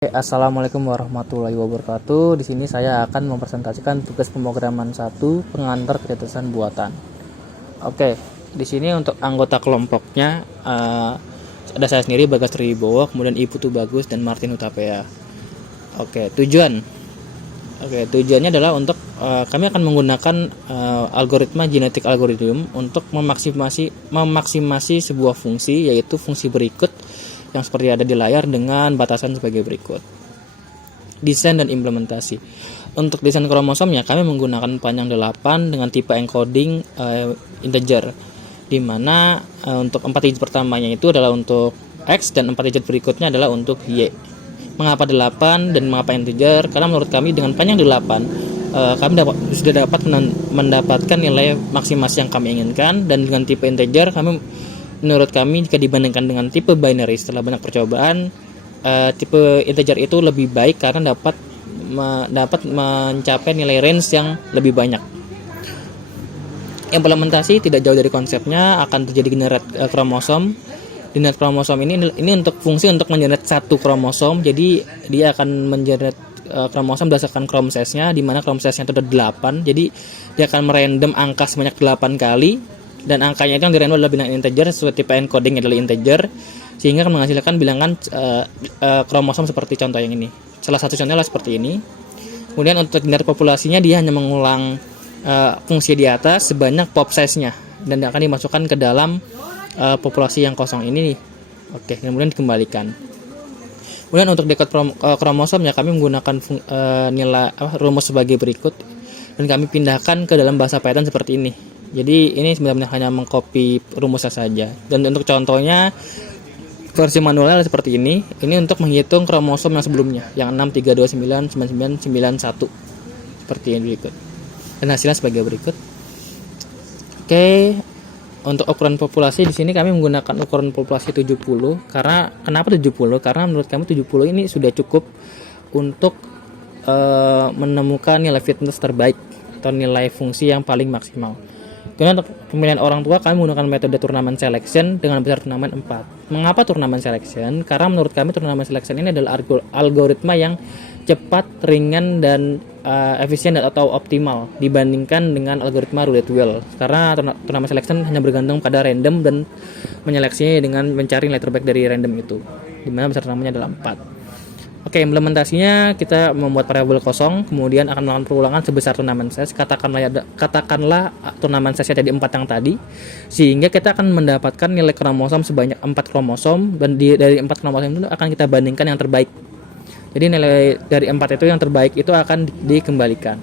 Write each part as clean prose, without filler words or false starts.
Assalamualaikum warahmatullahi wabarakatuh. Di sini saya akan mempresentasikan tugas pemrograman 1 pengantar kecerdasan buatan. Oke, di sini untuk anggota kelompoknya ada saya sendiri Bagas Triwibowo, kemudian Ibu Tubagus dan Martin Hutapea. Tujuannya adalah untuk kami akan menggunakan algoritma genetic algorithm untuk memaksimasi sebuah fungsi, yaitu fungsi berikut yang seperti ada di layar dengan batasan sebagai berikut. Desain dan implementasi. Untuk desain kromosomnya kami menggunakan panjang 8 dengan tipe encoding integer, di mana untuk 4 digit pertamanya itu adalah untuk X dan 4 digit berikutnya adalah untuk Y. Mengapa 8 dan mengapa integer? Karena menurut kami dengan panjang 8 kami sudah dapat mendapatkan nilai maksimasi yang kami inginkan, dan dengan tipe integer menurut kami jika dibandingkan dengan tipe binary setelah banyak percobaan, tipe integer itu lebih baik karena dapat mencapai nilai range yang lebih banyak. Implementasi tidak jauh dari konsepnya, akan terjadi generate kromosom. Generate kromosom ini untuk fungsi untuk mengenerate satu kromosom. Jadi dia akan mengenerate kromosom berdasarkan chromosesnya, di mana chromosesnya itu ada 8. Jadi dia akan merandom angka sebanyak 8 kali, dan angkanya itu yang dirandom adalah bilangan integer sesuai tipe encoding adalah integer, sehingga akan menghasilkan bilangan kromosom seperti contoh yang ini. Salah satu contohnya adalah seperti ini. Kemudian untuk generate populasinya dia hanya mengulang fungsi di atas sebanyak pop size-nya, dan akan dimasukkan ke dalam populasi yang kosong ini. Kemudian dikembalikan. Kemudian untuk decode kromosomnya kami menggunakan rumus sebagai berikut, dan kami pindahkan ke dalam bahasa Python seperti ini. Jadi ini sebenarnya hanya mengcopy rumusnya saja. Dan untuk contohnya versi manualnya seperti ini. Ini untuk menghitung kromosom yang sebelumnya, yang 6, 3, 2, 9, 9, 9, 9, 1. Seperti yang berikut. Dan hasilnya sebagai berikut. Untuk ukuran populasi di sini kami menggunakan ukuran populasi 70. Karena kenapa 70? Karena menurut kami 70 ini sudah cukup untuk menemukan nilai fitness terbaik atau nilai fungsi yang paling maksimal. Kemudian untuk pemilihan orang tua kami menggunakan metode turnamen selection dengan besar turnamen 4. Mengapa turnamen selection? Karena menurut kami turnamen selection ini adalah algoritma yang cepat, ringan, dan efisien atau optimal dibandingkan dengan algoritma roulette wheel. Karena turnamen selection hanya bergantung pada random dan menyeleksinya dengan mencari nilai terbaik dari random itu, di mana besar turnamennya adalah 4. Implementasinya kita membuat variabel kosong, kemudian akan melakukan perulangan sebesar turnamen size. Katakanlah turnamen size tadi 4 yang tadi, sehingga kita akan mendapatkan nilai kromosom sebanyak 4 kromosom, dan dari 4 kromosom itu akan kita bandingkan yang terbaik. Jadi nilai dari 4 itu yang terbaik itu akan dikembalikan.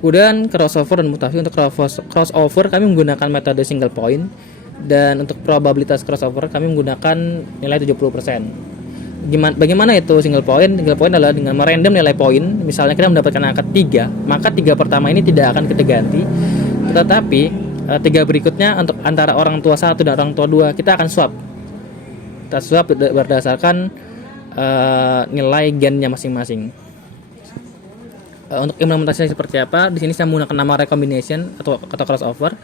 Kemudian crossover dan mutasi. Untuk crossover kami menggunakan metode single point, dan untuk probabilitas crossover kami menggunakan nilai 70%. Bagaimana itu single point? Single point adalah dengan merandom nilai poin. Misalnya kita mendapatkan angka 3, maka 3 pertama ini tidak akan kita ganti. Tetapi 3 berikutnya untuk antara orang tua 1 dan orang tua 2 kita akan swap. Kita swap berdasarkan nilai gennya masing-masing. Untuk implementasinya seperti apa? Di sini saya menggunakan nama recombination atau crossover.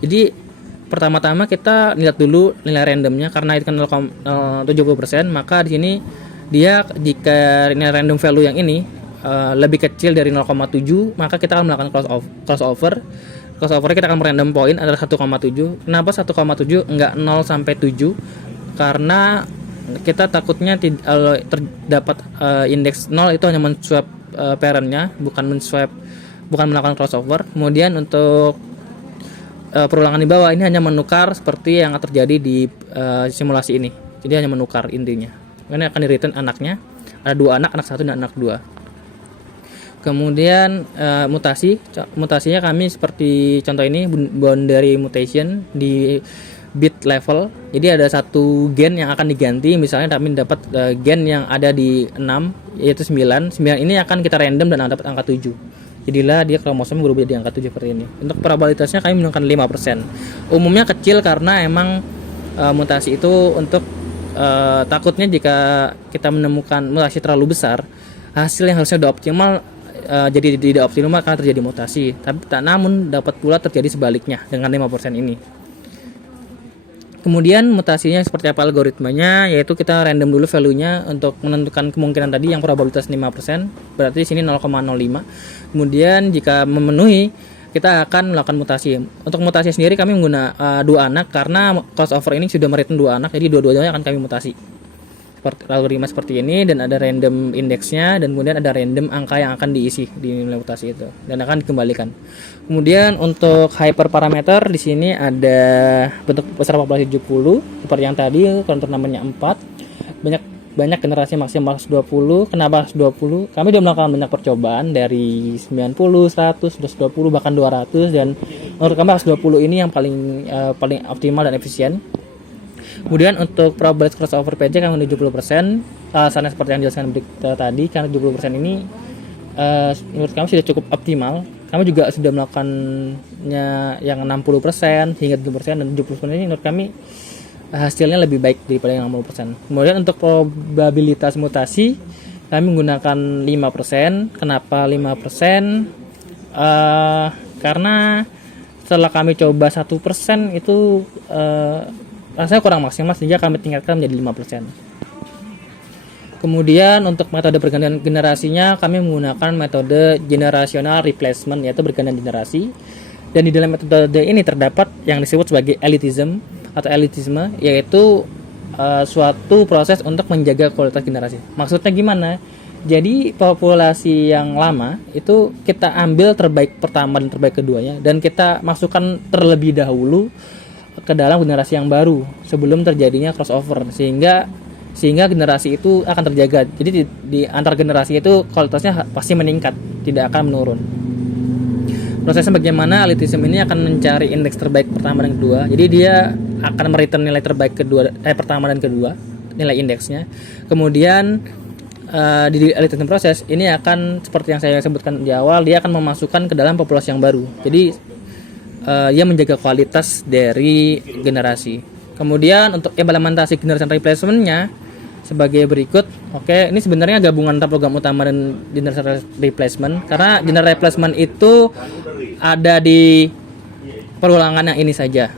Jadi pertama-tama kita lihat dulu nilai randomnya, karena itu kan 70%, maka di sini dia jika nilai random value yang ini lebih kecil dari 0,7, maka kita akan melakukan crossover. Crossover kita akan merandom point antara 1,7. Kenapa 1,7 enggak 0 sampai 7? Karena kita takutnya terdapat indeks 0 itu hanya men-swap parentnya, bukan melakukan crossover. Kemudian untuk perulangan di bawah ini hanya menukar seperti yang terjadi di simulasi ini. Jadi hanya menukar intinya. Ini akan di-return anaknya. Ada 2 anak, anak 1 dan anak 2. Kemudian mutasinya kami seperti contoh ini, boundary mutation di bit level. Jadi ada satu gen yang akan diganti. Misalnya kami dapat gen yang ada di 6, yaitu 9. 9 ini akan kita random dan dapat angka 7. Jadilah dia kromosom berubah jadi angka 7 seperti ini. Untuk probabilitasnya kami menggunakan 5%. Umumnya kecil karena emang mutasi itu untuk takutnya jika kita menemukan mutasi terlalu besar, hasil yang harusnya sudah optimal jadi tidak optimal karena terjadi mutasi. Namun dapat pula terjadi sebaliknya dengan 5% ini. Kemudian mutasinya seperti apa algoritmanya, yaitu kita random dulu value-nya untuk menentukan kemungkinan tadi yang probabilitas 5%, berarti sini 0,05. Kemudian jika memenuhi, kita akan melakukan mutasi. Untuk mutasi sendiri kami menggunakan 2 anak karena crossover ini sudah mereturn 2 anak, jadi dua-duanya akan kami mutasi. Seperti algoritma seperti ini, dan ada random indeksnya, dan kemudian ada random angka yang akan diisi di nilai mutasi itu dan akan dikembalikan. Kemudian untuk hyperparameter di sini ada bentuk besar populasi 70 seperti yang tadi, kontur namanya 4. Banyak generasi maksimal 20. Kenapa 20? Kami sudah melakukan banyak percobaan dari 90, 100, 120 bahkan 200, dan menurut kami 120 ini yang paling optimal dan efisien. Kemudian untuk probabilitas crossover PJ kami 70%. Alasannya seperti yang dijelaskan tadi, karena 70% ini menurut kami sudah cukup optimal. Kami juga sudah melakukannya yang 60% hingga 70%, dan 70% ini menurut kami hasilnya lebih baik daripada yang 60%. Kemudian untuk probabilitas mutasi kami menggunakan 5%. Kenapa 5%? Karena setelah kami coba 1% itu rasanya kurang maksimal, sehingga kami tingkatkan menjadi 5%. Kemudian untuk metode pergantian generasinya kami menggunakan metode generational replacement, yaitu bergantian generasi. Dan di dalam metode ini terdapat yang disebut sebagai elitism atau elitisme, yaitu suatu proses untuk menjaga kualitas generasi. Maksudnya gimana? Jadi populasi yang lama itu kita ambil terbaik pertama dan terbaik keduanya, dan kita masukkan terlebih dahulu ke dalam generasi yang baru sebelum terjadinya crossover, sehingga generasi itu akan terjaga. Jadi di antar generasi itu kualitasnya pasti meningkat, tidak akan menurun. Prosesnya bagaimana? Elitism ini akan mencari indeks terbaik pertama dan kedua. Jadi dia akan mereturn nilai terbaik pertama dan kedua, nilai indeksnya. Kemudian di elitism proses ini akan seperti yang saya sebutkan di awal, dia akan memasukkan ke dalam populasi yang baru. Jadi ia menjaga kualitas dari generasi. Kemudian untuk implementasi generation replacement-nya sebagai berikut. Oke, ini sebenarnya gabungan antara program utama dan generation replacement, karena generation replacement itu ada di perulangan yang ini saja.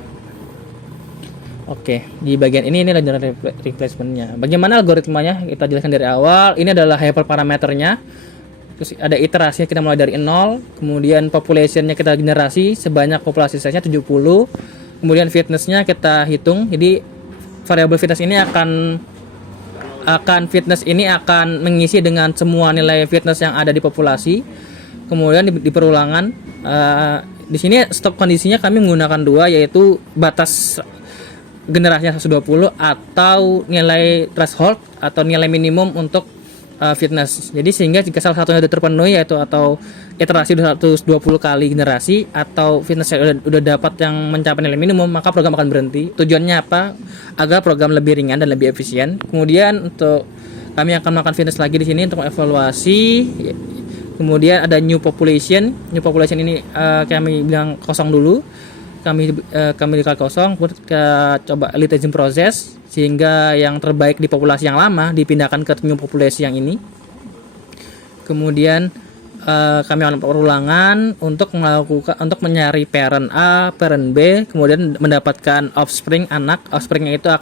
Oke, di bagian ini adalah generation replacement-nya. Bagaimana algoritmanya? Kita jelaskan dari awal. Ini adalah hyperparameternya. Terus ada iterasinya, kita mulai dari 0, kemudian populationnya kita generasi sebanyak populasi size-nya 70, kemudian fitness-nya kita hitung. Jadi variabel fitness ini akan mengisi dengan semua nilai fitness yang ada di populasi. Kemudian di perulangan di sini stop kondisinya kami menggunakan 2, yaitu batas generasinya 120 atau nilai threshold atau nilai minimum untuk fitness. Jadi sehingga jika salah satunya sudah terpenuhi, yaitu atau iterasi 120 kali generasi atau fitness sudah dapat yang mencapai nilai minimum, maka program akan berhenti. Tujuannya apa? Agar program lebih ringan dan lebih efisien. Kemudian untuk kami akan melakukan fitness lagi di sini untuk evaluasi. Kemudian ada new population. New population ini kami bilang kosong dulu. Kami dikali kosong. Kemudian kita coba elitism proses, sehingga yang terbaik di populasi yang lama dipindahkan ke new populasi yang ini. Kemudian kami melakukan perulangan untuk mencari parent A, parent B, kemudian mendapatkan offspring anak. Offspringnya itu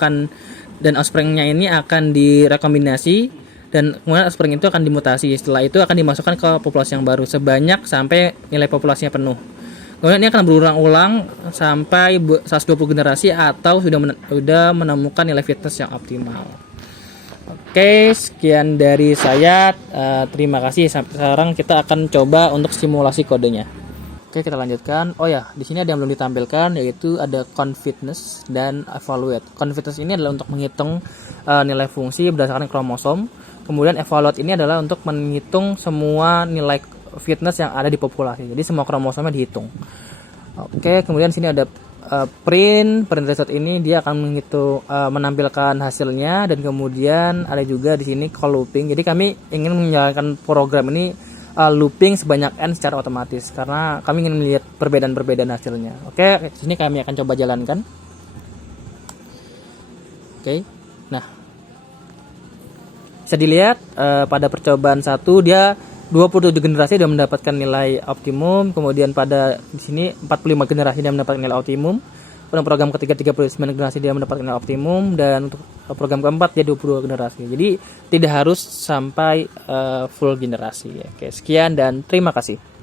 offspringnya ini akan direkombinasi, dan kemudian offspring itu akan dimutasi. Setelah itu akan dimasukkan ke populasi yang baru sebanyak sampai nilai populasinya penuh. Kemudian ini akan berulang-ulang sampai 120 generasi atau sudah menemukan nilai fitness yang optimal. Oke, sekian dari saya. Terima kasih. Sampai sekarang kita akan coba untuk simulasi kodenya. Oke, kita lanjutkan. Oh ya, di sini ada yang belum ditampilkan, yaitu ada count fitness dan evaluate. Count fitness ini adalah untuk menghitung nilai fungsi berdasarkan kromosom. Kemudian evaluate ini adalah untuk menghitung semua nilai fitness yang ada di populasi. Jadi semua kromosomnya dihitung. Oke, kemudian sini ada print result ini dia akan menghitung menampilkan hasilnya, dan kemudian ada juga di sini call looping. Jadi kami ingin menjalankan program ini looping sebanyak n secara otomatis karena kami ingin melihat perbedaan-perbedaan hasilnya. Oke, di sini kami akan coba jalankan. Oke. Nah, bisa dilihat pada percobaan 1 dia 27 generasi sudah mendapatkan nilai optimum, kemudian pada di sini 45 generasi sudah mendapatkan nilai optimum. untuk program ketiga 39 generasi dia mendapatkan optimum, dan untuk program keempat dia 22 generasi. Jadi tidak harus sampai full generasi. Oke, sekian dan terima kasih.